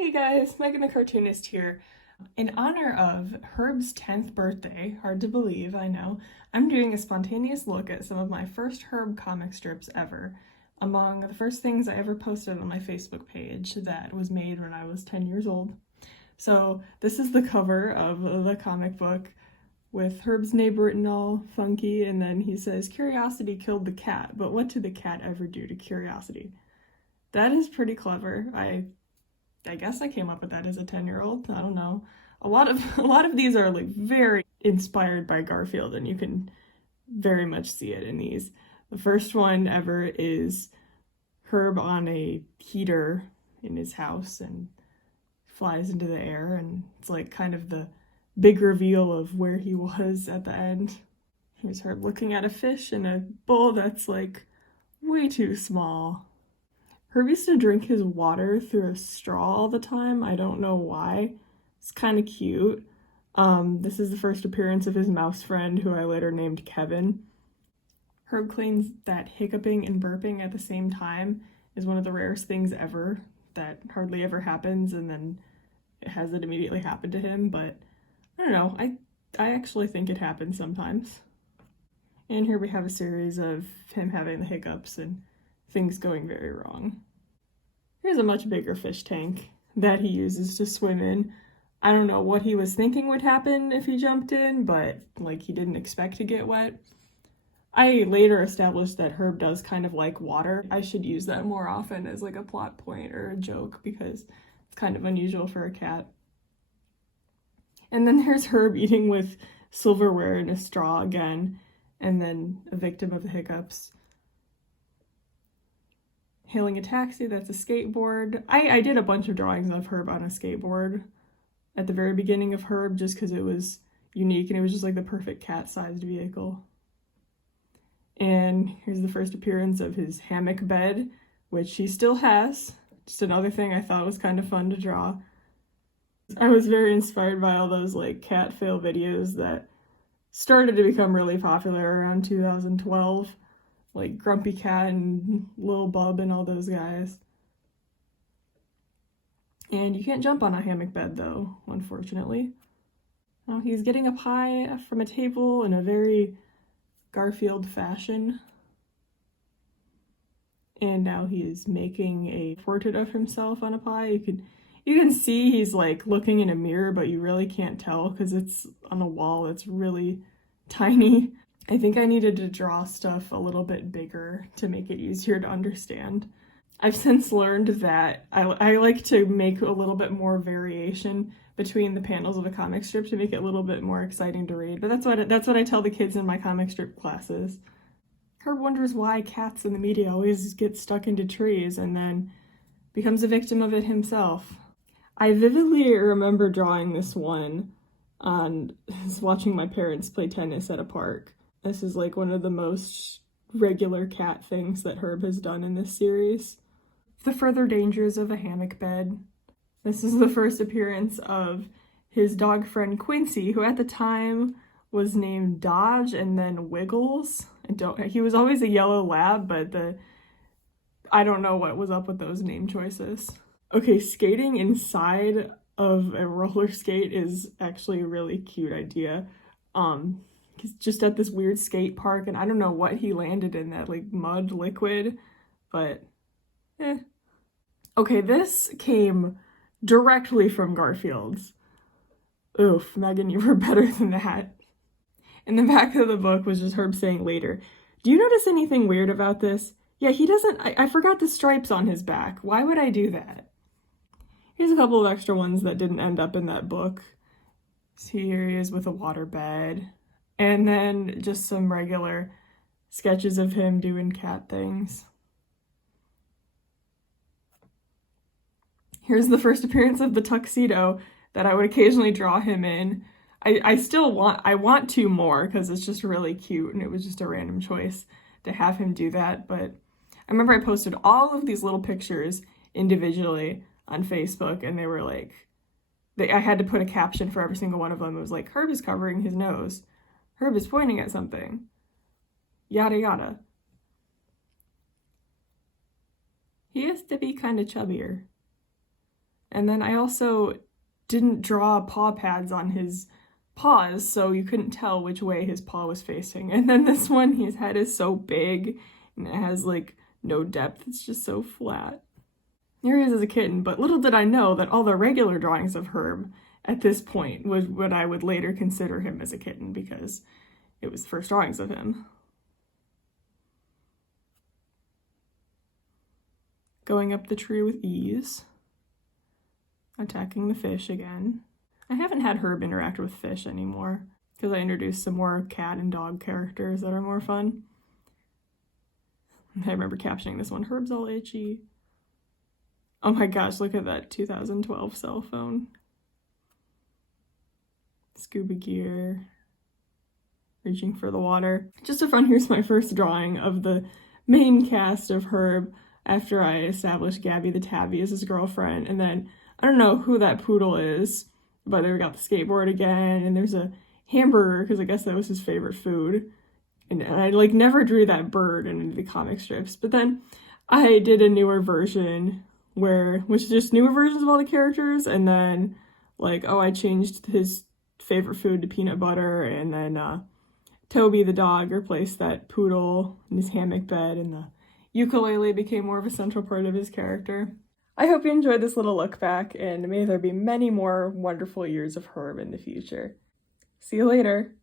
Hey guys, Megan the Cartoonist here. In honor of Herb's 10th birthday, hard to believe, I know, I'm doing a spontaneous look at some of my first Herb comic strips ever. Among the first things I ever posted on my Facebook page that was made when I was 10 years old. So this is the cover of the comic book with Herb's neighbor written all funky, and then he says, "Curiosity killed the cat, but what did the cat ever do to curiosity?" That is pretty clever. I guess I came up with that as a 10-year-old. I don't know. A lot of these are like very inspired by Garfield, and you can very much see it in these. The first one ever is Herb on a heater in his house and flies into the air, and it's like kind of the big reveal of where he was at the end. Here's Herb looking at a fish in a bowl that's like way too small. Herb used to drink his water through a straw all the time. I don't know why. It's kind of cute. This is the first appearance of his mouse friend, who I later named Kevin. Herb claims that hiccuping and burping at the same time is one of the rarest things ever, that hardly ever happens, and then it has it immediately happen to him, but I don't know. I actually think it happens sometimes. And here we have a series of him having the hiccups and things going very wrong. Here's a much bigger fish tank that he uses to swim in. I don't know what he was thinking would happen if he jumped in, but like he didn't expect to get wet. I later established that Herb does kind of like water. I should use that more often as like a plot point or a joke because it's kind of unusual for a cat. And then there's Herb eating with silverware and a straw again, and then a victim of the hiccups. Hailing a taxi, that's a skateboard. I did a bunch of drawings of Herb on a skateboard at the very beginning of Herb just because it was unique and it was just like the perfect cat-sized vehicle. And here's the first appearance of his hammock bed, which he still has. Just another thing I thought was kind of fun to draw. I was very inspired by all those like cat fail videos that started to become really popular around 2012. Like Grumpy Cat and Lil Bub and all those guys. And you can't jump on a hammock bed though, unfortunately. Now he's getting a pie from a table in a very Garfield fashion. And now he is making a portrait of himself on a pie. You can see he's like looking in a mirror, but you really can't tell because it's on a wall that's really tiny. I think I needed to draw stuff a little bit bigger to make it easier to understand. I've since learned that I like to make a little bit more variation between the panels of a comic strip to make it a little bit more exciting to read, but that's what I tell the kids in my comic strip classes. Herb wonders why cats in the media always get stuck into trees and then becomes a victim of it himself. I vividly remember drawing this one on watching my parents play tennis at a park. This is like one of the most regular cat things that Herb has done in this series. The further dangers of a hammock bed. This is the first appearance of his dog friend Quincy, who at the time was named Dodge and then Wiggles. He was always a yellow lab, but I don't know what was up with those name choices. Okay, skating inside of a roller skate is actually a really cute idea. He's just at this weird skate park, and I don't know what he landed in, that like mud liquid, but Okay, this came directly from Garfield's. Oof, Megan, you were better than that. In the back of the book was just Herb saying later, "Do you notice anything weird about this? Yeah, he doesn't, I forgot the stripes on his back. Why would I do that?" Here's a couple of extra ones that didn't end up in that book. So here he is with a waterbed. And then just some regular sketches of him doing cat things. Here's the first appearance of the tuxedo that I would occasionally draw him in. I want two more because it's just really cute and it was just a random choice to have him do that. But I remember I posted all of these little pictures individually on Facebook, and they were like, I had to put a caption for every single one of them. It was like, Herb is covering his nose. Herb is pointing at something. Yada yada. He used to be kind of chubbier. And then I also didn't draw paw pads on his paws, so you couldn't tell which way his paw was facing. And then this one, his head is so big and it has like no depth. It's just so flat. Here he is as a kitten, but little did I know that all the regular drawings of Herb at this point was what I would later consider him as a kitten, because it was the first drawings of him. Going up the tree with ease. Attacking the fish again. I haven't had Herb interact with fish anymore because I introduced some more cat and dog characters that are more fun. I remember captioning this one, Herb's all itchy. Oh my gosh, look at that 2012 cell phone. Scuba gear. Reaching for the water. Just for fun, here's my first drawing of the main cast of Herb after I established Gabby the Tabby as his girlfriend. And then, I don't know who that poodle is, but we got the skateboard again, and there's a hamburger, because I guess that was his favorite food. And I like never drew that bird in any of the comic strips. But then I did a newer version which is just newer versions of all the characters, and then like, oh, I changed his favorite food to peanut butter, and then Toby the dog replaced that poodle in his hammock bed, and the ukulele became more of a central part of his character. I hope you enjoyed this little look back, and may there be many more wonderful years of Herb in the future. See you later!